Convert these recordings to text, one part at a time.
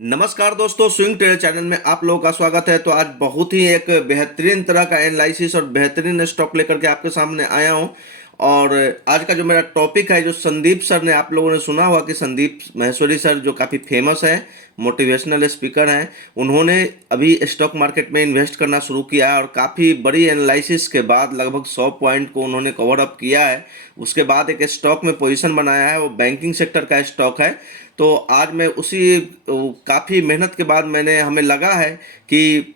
नमस्कार दोस्तों, swing trader channel में आप लोगों का स्वागत है। तो आज बहुत ही एक बेहतरीन तरह का एनालिसिस और बेहतरीन स्टॉक लेकर के आपके सामने आया हूं। और आज का जो मेरा टॉपिक है, जो संदीप सर ने, आप लोगों ने सुना होगा कि संदीप माहेश्वरी सर जो काफ़ी फेमस है, मोटिवेशनल स्पीकर हैं, उन्होंने अभी स्टॉक मार्केट में इन्वेस्ट करना शुरू किया है और काफ़ी बड़ी एनालिसिस के बाद लगभग 100 पॉइंट को उन्होंने कवर अप किया है। उसके बाद एक स्टॉक में पोजीशन बनाया है, वो बैंकिंग सेक्टर का स्टॉक है। तो आज मैं उसी काफ़ी मेहनत के बाद हमें लगा है कि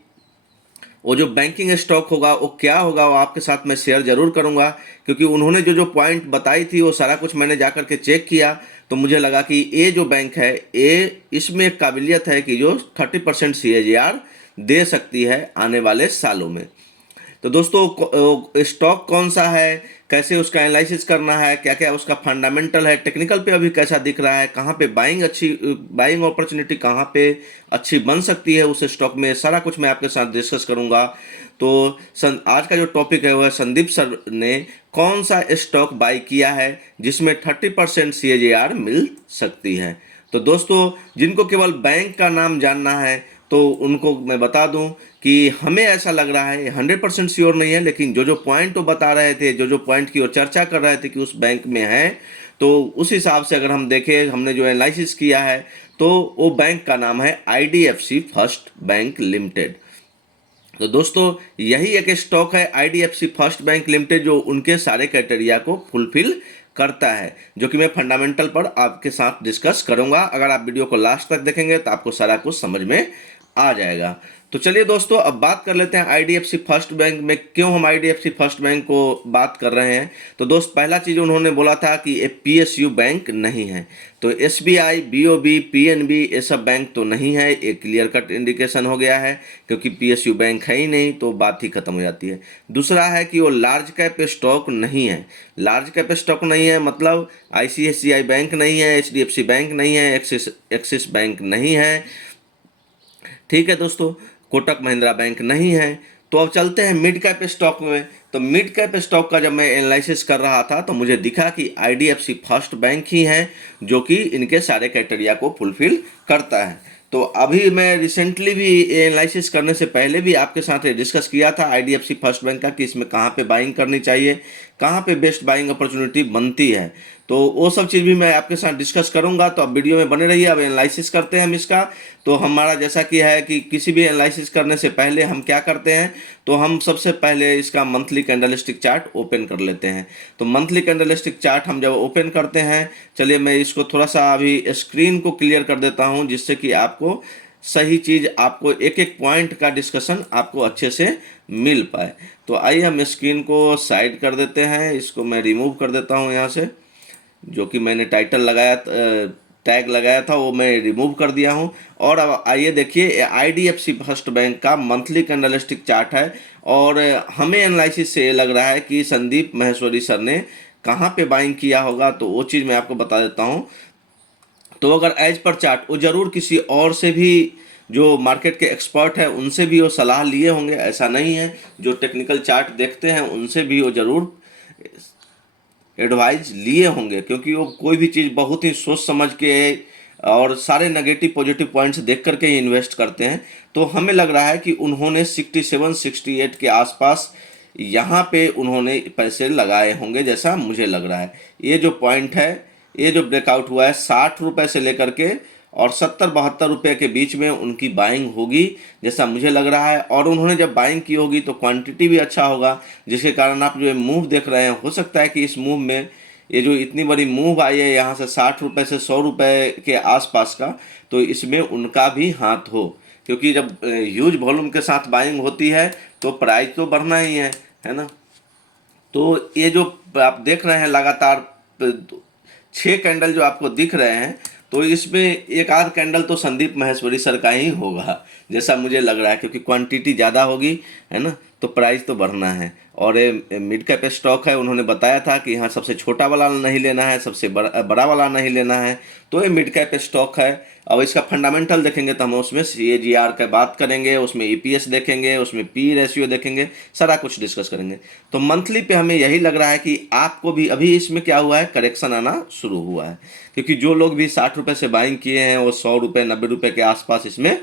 वो जो बैंकिंग स्टॉक होगा वो क्या होगा, वो आपके साथ मैं शेयर ज़रूर करूंगा। क्योंकि उन्होंने जो जो पॉइंट बताई थी वो सारा कुछ मैंने जा कर के चेक किया, तो मुझे लगा कि ये जो बैंक है, ये इसमें एक काबिलियत है कि जो 30% CAGR दे सकती है आने वाले सालों में। तो दोस्तों, स्टॉक कौन सा है, कैसे उसका एनालिसिस करना है, क्या क्या उसका फंडामेंटल है, टेक्निकल पे अभी कैसा दिख रहा है, कहाँ पे बाइंग अपॉर्चुनिटी कहाँ पे अच्छी बन सकती है उस स्टॉक में, सारा कुछ मैं आपके साथ डिस्कस करूंगा। तो आज का जो टॉपिक है वो है संदीप सर ने कौन सा स्टॉक बाई किया है जिसमें 30% CAGR मिल सकती है। तो दोस्तों, जिनको केवल बैंक का नाम जानना है तो उनको मैं बता दूं कि हमें ऐसा लग रहा है, 100% श्योर नहीं है, लेकिन जो जो पॉइंट वो बता रहे थे, जो जो पॉइंट की वो चर्चा कर रहे थे कि उस बैंक में है, तो उस हिसाब से अगर हम देखें, हमने जो एनालिसिस किया है, तो वो बैंक का नाम है IDFC फर्स्ट बैंक लिमिटेड। तो दोस्तों, यही एक स्टॉक है IDFC फर्स्ट बैंक लिमिटेड जो उनके सारे क्राइटेरिया को फुलफिल करता है, जो कि मैं फंडामेंटल पर आपके साथ डिस्कस करूंगा। अगर आप वीडियो को लास्ट तक देखेंगे तो आपको सारा कुछ समझ में आ जाएगा। तो चलिए दोस्तों, अब बात कर लेते हैं IDFC फर्स्ट बैंक में क्यों हम IDFC फर्स्ट बैंक को बात कर रहे हैं। तो दोस्त, पहला चीज़ उन्होंने बोला था कि ये PSU बैंक नहीं है। तो SBI, BOB, PNB ये सब बैंक तो नहीं है, एक क्लियर कट इंडिकेशन हो गया है, क्योंकि PSU बैंक है ही नहीं तो बात ही खत्म हो जाती है। दूसरा है कि वो लार्ज कैप स्टॉक नहीं है। लार्ज कैप स्टॉक नहीं है मतलब ICICI बैंक नहीं है, HDFC बैंक नहीं है, एक्सिस बैंक नहीं है, ठीक है दोस्तों, कोटक महिंद्रा बैंक नहीं है। तो अब चलते हैं मिड कैप स्टॉक में। तो मिड कैप स्टॉक का जब मैं एनालिसिस कर रहा था तो मुझे दिखा कि IDFC फर्स्ट बैंक ही है जो कि इनके सारे क्राइटेरिया को फुलफिल करता है। तो अभी मैं रिसेंटली भी एनालिसिस करने से पहले भी आपके साथ डिस्कस किया था IDFC फर्स्ट बैंक का कि इसमें कहाँ पे बाइंग करनी चाहिए, कहाँ पे बेस्ट बाइंग अपॉर्चुनिटी बनती है। तो वो सब चीज़ भी मैं आपके साथ डिस्कस करूंगा, तो अब वीडियो में बने रहिए। अब एनालिसिस करते हैं हम इसका। तो हमारा जैसा कि है कि किसी भी एनालिसिस करने से पहले हम क्या करते हैं, तो हम सबसे पहले इसका मंथली कैंडलस्टिक चार्ट ओपन कर लेते हैं। तो मंथली कैंडलस्टिक चार्ट हम जब ओपन करते हैं, चलिए मैं इसको थोड़ा सा अभी स्क्रीन को क्लियर कर देता हूं, जिससे कि आपको सही चीज़, आपको एक एक पॉइंट का डिस्कशन आपको अच्छे से मिल पाए। तो आइए हम स्क्रीन को साइड कर देते हैं, इसको मैं रिमूव कर देता हूँ यहाँ से। जो कि मैंने टाइटल लगाया, टैग लगाया था, वो मैं रिमूव कर दिया हूँ। और अब आइए देखिए, IDFC फर्स्ट बैंक का मंथली कैंडलस्टिक चार्ट है। और हमें एनालिसिस से ये लग रहा है कि संदीप माहेश्वरी सर ने कहाँ पे बाइंग किया होगा, तो वो चीज़ मैं आपको बता देता हूँ। तो अगर एज पर चार्ट, वो ज़रूर किसी और से भी, जो मार्केट के एक्सपर्ट हैं उनसे भी वो सलाह लिए होंगे, ऐसा नहीं है। जो टेक्निकल चार्ट देखते हैं उनसे भी वो ज़रूर एडवाइज लिए होंगे, क्योंकि वो कोई भी चीज़ बहुत ही सोच समझ के और सारे नेगेटिव पॉजिटिव पॉइंट्स देख करके ही इन्वेस्ट करते हैं। तो हमें लग रहा है कि उन्होंने 67-68 के आसपास यहाँ पे उन्होंने पैसे लगाए होंगे, जैसा मुझे लग रहा है। ये जो पॉइंट है, ये जो ब्रेकआउट हुआ है, 60 रुपये से लेकर के और 70-72 रुपये के बीच में उनकी बाइंग होगी, जैसा मुझे लग रहा है। और उन्होंने जब बाइंग की होगी तो क्वांटिटी भी अच्छा होगा, जिसके कारण आप जो मूव देख रहे हैं, हो सकता है कि इस मूव में, ये जो इतनी बड़ी मूव आई है यहाँ से 60 रुपये से 100 रुपये के आसपास का, तो इसमें उनका भी हाथ हो। क्योंकि जब ह्यूज वॉल्यूम के साथ बाइंग होती है तो प्राइस तो बढ़ना ही है ना। तो ये जो आप देख रहे हैं लगातार 6 कैंडल जो आपको दिख रहे हैं, तो इसमें एक आध कैंडल तो संदीप माहेश्वरी सर का ही होगा, जैसा मुझे लग रहा है, क्योंकि क्वांटिटी ज़्यादा होगी, है ना, तो प्राइस तो बढ़ना है। और ये मिड कैप स्टॉक है, उन्होंने बताया था कि यहाँ सबसे छोटा वाला नहीं लेना है, सबसे बड़ा वाला नहीं लेना है। तो ये मिड कैप स्टॉक है। अब इसका फंडामेंटल देखेंगे तो हम उसमें CAGR का बात करेंगे, उसमें EPS देखेंगे, उसमें P रेशियो देखेंगे, सारा कुछ डिस्कस करेंगे। तो मंथली पे हमें यही लग रहा है कि आपको भी अभी इसमें क्या हुआ है, करेक्शन आना शुरू हुआ है, क्योंकि जो लोग भी 60 रुपये से बाइंग किए हैं वो 100 रुपये 90 रुपये के आसपास इसमें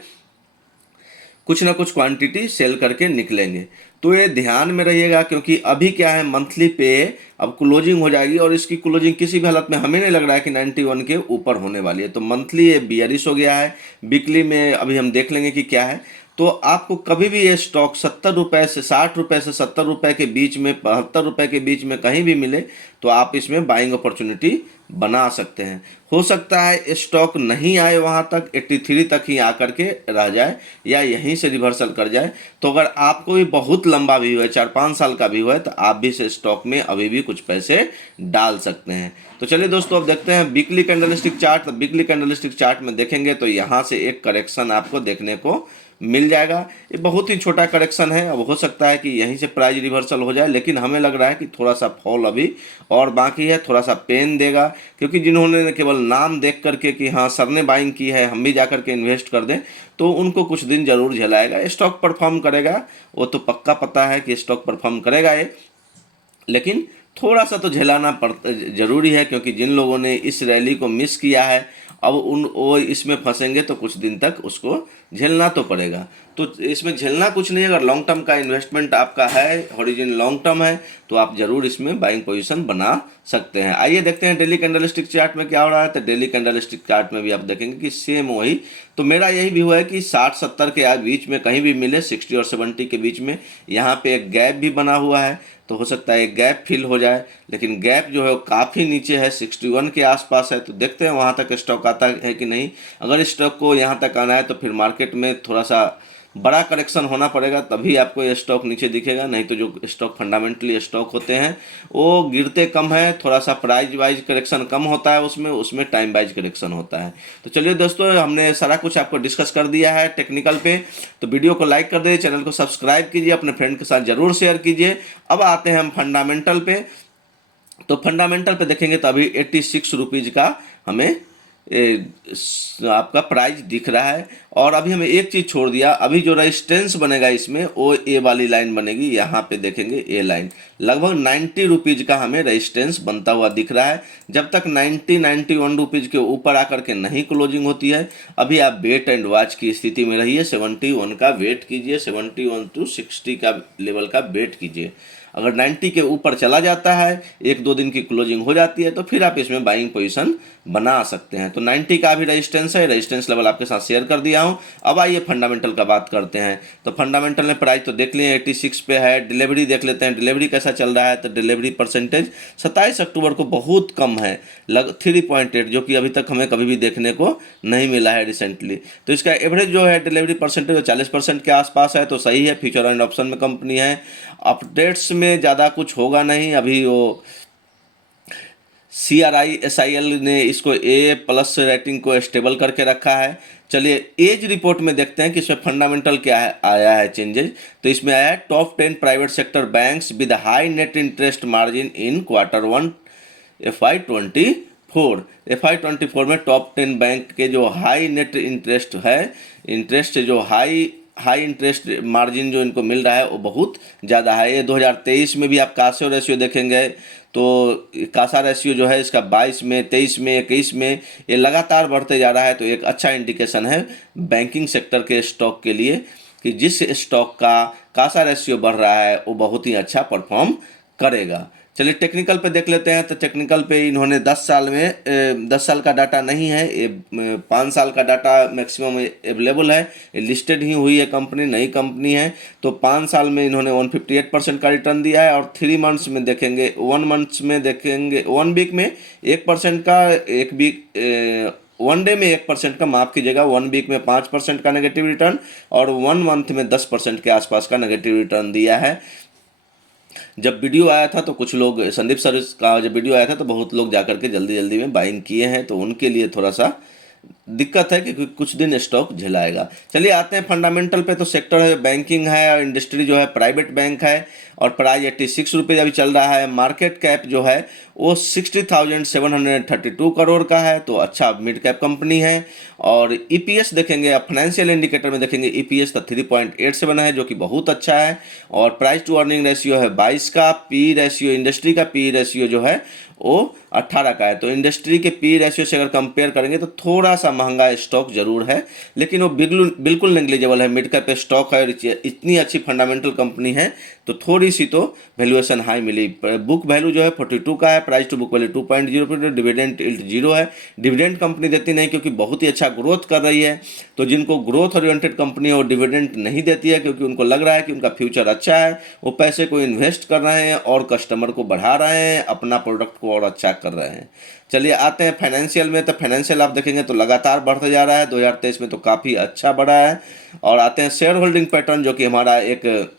कुछ ना कुछ क्वांटिटी सेल करके निकलेंगे। तो ये ध्यान में रहिएगा, क्योंकि अभी क्या है, मंथली पे अब क्लोजिंग हो जाएगी और इसकी क्लोजिंग किसी भी हालत में हमें नहीं लग रहा है कि 91 के ऊपर होने वाली है। तो मंथली ये बियरिश हो गया है। वीकली में अभी हम देख लेंगे कि क्या है। तो आपको कभी भी ये स्टॉक 70 रुपये से 60 रुपये से 70 रुपये के बीच में, 72 रुपये के बीच में कहीं भी मिले तो आप इसमें बाइंग अपॉर्चुनिटी बना सकते हैं। हो सकता है स्टॉक नहीं आए वहाँ तक, 83 तक ही आकर के रह जाए या यहीं से रिवर्सल कर जाए। तो अगर आपको भी बहुत लंबा भी हुआ है, 4-5 साल का भी हुआ है, तो आप भी इस स्टॉक में अभी भी कुछ पैसे डाल सकते हैं। तो चलिए दोस्तों, अब देखते हैं वीकली कैंडलस्टिक चार्ट। तो वीकली कैंडलस्टिक चार्ट में देखेंगे तो यहाँ से एक करेक्शन आपको देखने को मिल जाएगा। ये बहुत ही छोटा करेक्शन है। अब हो सकता है कि यहीं से प्राइस रिवर्सल हो जाए, लेकिन हमें लग रहा है कि थोड़ा सा फॉल अभी और बाकी है, थोड़ा सा पेन देगा। क्योंकि जिन्होंने केवल नाम देख करके कि हाँ सर ने बाइंग की है, हम भी जा करके इन्वेस्ट कर दें, तो उनको कुछ दिन जरूर झेलाएगा। स्टॉक परफॉर्म करेगा, वो तो पक्का पता है कि स्टॉक परफॉर्म करेगा ये, लेकिन थोड़ा सा तो झेलाना जरूरी है। क्योंकि जिन लोगों ने इस रैली को मिस किया है, अब वो इसमें फंसेंगे तो कुछ दिन तक उसको झेलना तो पड़ेगा। तो इसमें झेलना कुछ नहीं है। अगर लॉन्ग टर्म का इन्वेस्टमेंट आपका है, हॉरिजॉन लॉन्ग टर्म है, तो आप जरूर इसमें बाइंग पोजीशन बना सकते हैं। आइए देखते हैं डेली कैंडलस्टिक चार्ट में क्या हो रहा है। तो डेली कैंडलस्टिक चार्ट में भी आप देखेंगे कि सेम वही। तो मेरा यही व्यू है कि 60-70 के बीच में कहीं भी मिले, 60 और 70 के बीच में, यहाँ पे एक गैप भी बना हुआ है। तो हो सकता है एक गैप फिल हो जाए, लेकिन गैप जो है काफ़ी नीचे है, 61 के आसपास है। तो देखते हैं वहाँ तक स्टॉक आता है कि नहीं। अगर स्टॉक को यहाँ तक आना है तो फिर मार्केट में थोड़ा सा बड़ा करेक्शन होना पड़ेगा, तभी आपको ये स्टॉक नीचे दिखेगा। नहीं तो जो स्टॉक फंडामेंटली स्टॉक होते हैं वो गिरते कम है, थोड़ा सा प्राइस वाइज करेक्शन कम होता है, उसमें टाइम वाइज करेक्शन होता है। तो चलिए दोस्तों, हमने सारा कुछ आपको डिस्कस कर दिया है टेक्निकल पे। तो वीडियो को लाइक कर दीजिए, चैनल को सब्सक्राइब कीजिए, अपने फ्रेंड के साथ जरूर शेयर कीजिए। अब आते हैं हम फंडामेंटल पे। तो फंडामेंटल पे देखेंगे तो अभी 86 रुपीज़ का हमें आपका प्राइस दिख रहा है। और अभी हमें एक चीज़ छोड़ दिया, अभी जो रेजिस्टेंस बनेगा इसमें वो ए वाली लाइन बनेगी। यहाँ पे देखेंगे ए लाइन लगभग 90 रुपीज़ का हमें रेजिस्टेंस बनता हुआ दिख रहा है। जब तक 91 रुपीज़ के ऊपर आकर के नहीं क्लोजिंग होती है, अभी आप वेट एंड वॉच की स्थिति में रहिए। 71 का वेट कीजिए, 71 to 60 का लेवल का वेट कीजिए। अगर 90 के ऊपर चला जाता है, 1-2 दिन की क्लोजिंग हो जाती है, तो फिर आप इसमें बाइंग पोजीशन बना सकते हैं। तो 90 का भी रेजिस्टेंस है, रेजिस्टेंस लेवल आपके साथ शेयर कर दिया हूं। अब आइए फंडामेंटल का बात करते हैं। तो फंडामेंटल में प्राइस तो देख लिए 86 पे है। डिलीवरी देख लेते हैं, डिलीवरी कैसा चल रहा है। तो डिलीवरी परसेंटेज 27 अक्टूबर को बहुत कम है, 3.8, जो कि अभी तक हमें कभी भी देखने को नहीं मिला है रिसेंटली। तो इसका एवरेज जो है डिलीवरी परसेंटेज 40% के आसपास है, तो सही है। फ्यूचर एंड ऑप्शन में कंपनी है। अपडेट्स में ज़्यादा कुछ होगा नहीं। अभी वो CRISIL ने इसको A+ रेटिंग को स्टेबल करके रखा है। चलिए एज रिपोर्ट में देखते हैं कि इसमें फंडामेंटल क्या है, आया है चेंजेस। तो इसमें आया है top 10 private sector banks with high net interest margin in Q1 FY24। FY24 में टॉप 10 बैंक के जो हाई नेट इंटरेस्ट है, इंटरेस्ट जो हाई इंटरेस्ट मार्जिन जो इनको मिल रहा है वो बहुत ज़्यादा है। ये 2023 में भी आप कासा रेशियो देखेंगे तो कासा रेशियो जो है इसका 22 में, 23 में, 21 में ये लगातार बढ़ते जा रहा है। तो एक अच्छा इंडिकेशन है बैंकिंग सेक्टर के स्टॉक के लिए कि जिस स्टॉक का कासा रेशियो बढ़ रहा है वो बहुत ही अच्छा परफॉर्म करेगा। चलिए टेक्निकल पे देख लेते हैं। तो टेक्निकल पे इन्होंने 10 साल का डाटा नहीं है, ये 5 साल का डाटा मैक्सिमम अवेलेबल है। ये लिस्टेड ही हुई है कंपनी, नई कंपनी है। तो 5 साल में इन्होंने 158% का रिटर्न दिया है। और 3 मंथ्स में देखेंगे, 1 मंथ्स में देखेंगे, 1 वीक में 1% का, 1 डे में 1% का, माफ़ कीजिएगा, 1 वीक में 5% का नेगेटिव रिटर्न और 1 मंथ में 10% के आसपास का नेगेटिव रिटर्न दिया है। जब वीडियो आया था तो कुछ लोग, संदीप सर का जब वीडियो आया था तो बहुत लोग जाकर के जल्दी जल्दी में बाइंग किए हैं, तो उनके लिए थोड़ा सा दिक्कत है कि कुछ दिन स्टॉक झेलाएगा। चलिए आते हैं फंडामेंटल पे। तो सेक्टर है बैंकिंग है और इंडस्ट्री जो है प्राइवेट बैंक है। और प्राइस 86 रुपये अभी चल रहा है। मार्केट कैप जो है वो 60,732 करोड़ का है, तो अच्छा मिड कैप कंपनी है। और ईपीएस देखेंगे, आप फाइनेंशियल इंडिकेटर में देखेंगे ईपीएस का 3.87 है, जो कि बहुत अच्छा है। और प्राइस टू अर्निंग रेशियो है 22 का। पी रेशियो, इंडस्ट्री का पी रेशियो जो है वो 18 का है। तो इंडस्ट्री के पी रेशियो से अगर कंपेयर करेंगे तो थोड़ा सा महंगा स्टॉक जरूर है, लेकिन वो बिल्कुल नेग्लिजिबल है। मिड कैप स्टॉक है, इतनी अच्छी फंडामेंटल कंपनी है, तो थोड़ी सी तो वैल्यूएशन हाई मिली। बुक वैल्यू जो है 42 का है। Price to book value 2.0, dividend yield 0 है। डिविडेंड कंपनी देती नहीं क्योंकि बहुत ही अच्छा ग्रोथ कर रही है। तो जिनको ग्रोथ ओरिएंटेड कंपनी है वो डिविडेंड नहीं देती है, क्योंकि उनको लग रहा है कि उनका फ्यूचर अच्छा है, वो पैसे को इन्वेस्ट कर रहे हैं और कस्टमर को बढ़ा रहे हैं, अपना प्रोडक्ट को और अच्छा कर रहे हैं। चलिए आते हैं फाइनेंशियल में। तो फाइनेंशियल आप देखेंगे तो लगातार बढ़ता जा रहा है, 2023 में तो काफ़ी अच्छा बढ़ा है। और आते हैं शेयर होल्डिंग पैटर्न, जो कि हमारा एक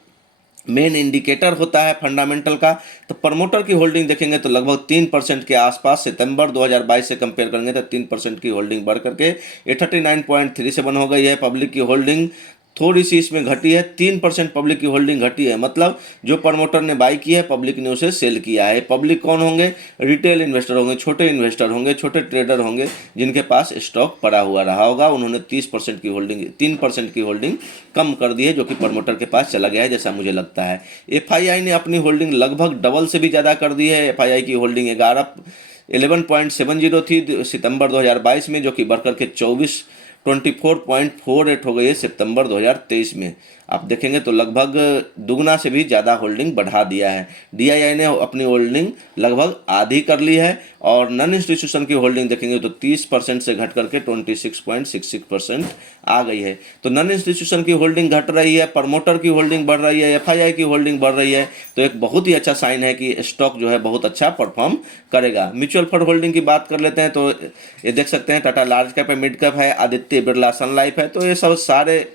मेन इंडिकेटर होता है फंडामेंटल का। तो प्रमोटर की होल्डिंग देखेंगे तो लगभग 3% के आसपास सितंबर 2022 से कंपेयर करेंगे तो 3% की होल्डिंग बढ़ करके 39.37 हो गई है। पब्लिक की होल्डिंग थोड़ी सी इसमें घटी है, 3% पब्लिक की होल्डिंग घटी है। मतलब जो प्रमोटर ने बाई किया है, पब्लिक ने उसे सेल किया है। पब्लिक कौन होंगे? रिटेल इन्वेस्टर होंगे, छोटे इन्वेस्टर होंगे, छोटे ट्रेडर होंगे, जिनके पास स्टॉक पड़ा हुआ रहा होगा। उन्होंने 30% की होल्डिंग, 3% की होल्डिंग कम कर दी है, जो कि प्रमोटर के पास चला गया है, जैसा मुझे लगता है। एफआईआई ने अपनी होल्डिंग लगभग डबल से भी ज़्यादा कर दी है। एफआईआई की होल्डिंग 11.70 थी सितंबर 2022 में, जो कि बढ़कर के 24.48 हो गई है सितंबर 2023 में। आप देखेंगे तो लगभग दुगना से भी ज़्यादा होल्डिंग बढ़ा दिया है। डीआईआई ने अपनी होल्डिंग लगभग आधी कर ली है। और नॉन इंस्टीट्यूशन की होल्डिंग देखेंगे तो 30% से घट करके 26.66% आ गई है। तो नॉन इंस्टीट्यूशन की होल्डिंग घट रही है, प्रमोटर की होल्डिंग बढ़ रही है, एफआईआई की होल्डिंग बढ़ रही है। तो एक बहुत ही अच्छा साइन है कि स्टॉक जो है बहुत अच्छा परफॉर्म करेगा। म्यूचुअल फंड होल्डिंग की बात कर लेते हैं तो ये देख सकते हैं, टाटा लार्ज कैप है, मिड कैप है, आदित्य बिरला सन लाइफ है। तो ये सब सारे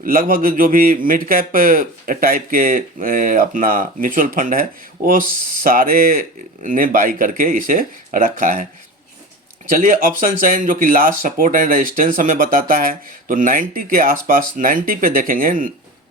लगभग जो भी मिड कैप टाइप के अपना म्यूचुअल फंड है, वो सारे ने बाई करके इसे रखा है। चलिए ऑप्शन चेन, जो कि लास्ट सपोर्ट एंड रेजिस्टेंस हमें बताता है, तो 90 के आसपास, 90 पे देखेंगे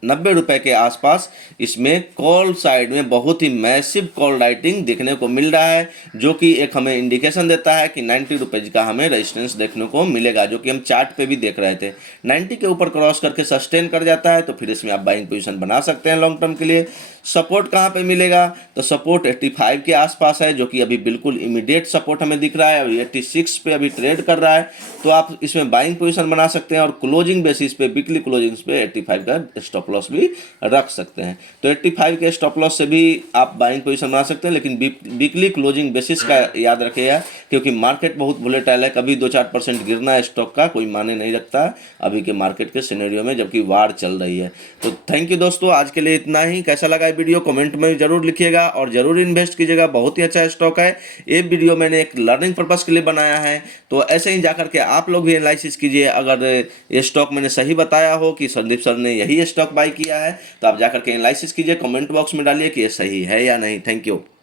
90 रुपए के आसपास इसमें कॉल साइड में बहुत ही मैसिव कॉल राइटिंग देखने को मिल रहा है, जो कि एक हमें इंडिकेशन देता है कि 90 रुपये का हमें रेजिस्टेंस देखने को मिलेगा, जो कि हम चार्ट पे भी देख रहे थे। 90 के ऊपर क्रॉस करके सस्टेन कर जाता है तो फिर इसमें आप बाइंग पोजीशन बना सकते हैं लॉन्ग टर्म के लिए। सपोर्ट कहाँ पे मिलेगा? तो सपोर्ट 85 के आसपास है, जो कि अभी बिल्कुल इमीडिएट सपोर्ट हमें दिख रहा है। अभी 86 पे अभी ट्रेड कर रहा है, तो आप इसमें बाइंग पोजीशन बना सकते हैं। और क्लोजिंग बेसिस पे, वीकली क्लोजिंग्स पे 85 का स्टॉप लॉस भी रख सकते हैं। तो 85 के स्टॉप लॉस से भी आप बाइंग पोजीशन बना सकते हैं, लेकिन वीकली क्लोजिंग बेसिस का याद रखिएगा, क्योंकि मार्केट बहुत वोलेटाइल है। कभी 2-4% गिरना है स्टॉक का कोई माने नहीं रखता अभी के मार्केट के सिनेरियो में, जबकि वार चल रही है। तो थैंक यू दोस्तों, आज के लिए इतना ही। कैसा लगा वीडियो कमेंट में जरूर लिखिएगा और जरूर इन्वेस्ट कीजिएगा, बहुत ही अच्छा स्टॉक है। ये वीडियो मैंने एक लर्निंग पर्पस के लिए बनाया है, तो ऐसे ही जाकर के आप लोग भी एनालिसिस कीजिए। अगर ये स्टॉक मैंने सही बताया हो कि संदीप सर ने यही स्टॉक बाई किया है, तो आप जाकर के एनालिसिस कीजिए, कमेंट बॉक्स में डालिए कि ये सही है या नहीं। Thank you.